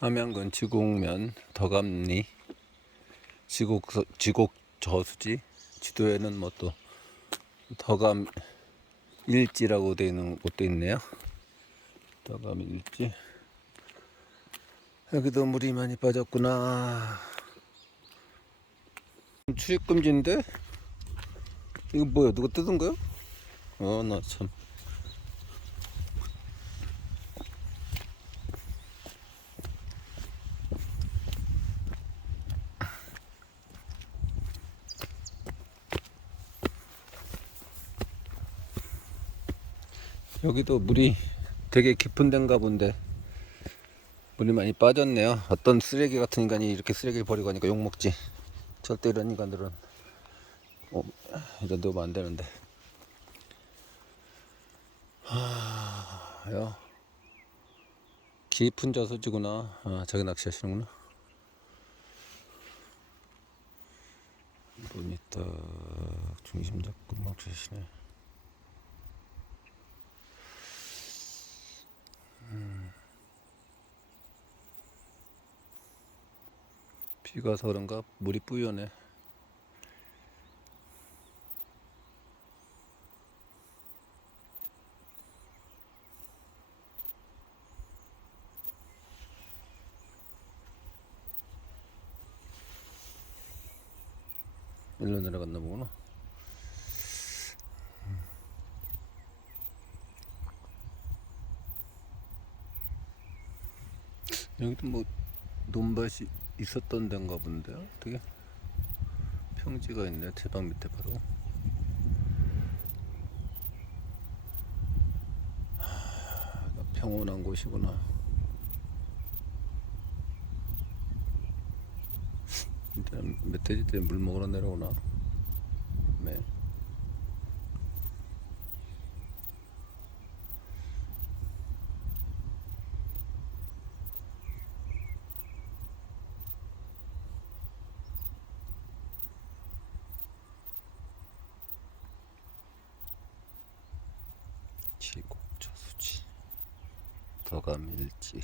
함양군 지곡면 덕암리 지곡 지곡 저수지 지도에는 뭐또 덕암 일지라고 되어 있는 곳도 있네요. 덕암 일지 여기도 물이 많이 빠졌구나. 출입 금지인데 이거 뭐야? 누가 뜯은 거야? 어나 참. 여기도 물이 되게 깊은 데인가 본데 물이 많이 빠졌네요. 어떤 쓰레기 같은 인간이 이렇게 쓰레기를 버리고 가니까 욕먹지. 절대 이런 인간들은 어, 이런 데 오면 안 되는데. 하, 야. 깊은 저수지구나. 아, 저기 낚시하시는구나. 딱 중심 잡고 낚시하시네. 비가 와서 그런가 물이 뿌연해. 일로 내려갔나 보구나. 여기도 뭐 논밭이 있었던 데인가 본데 어떻게? 평지가 있네 제방 밑에 바로. 하, 평온한 곳이구나. 일단 멧돼지 때문에 물 먹으러 내려오나? 네. 지곡 저수지 덕암일지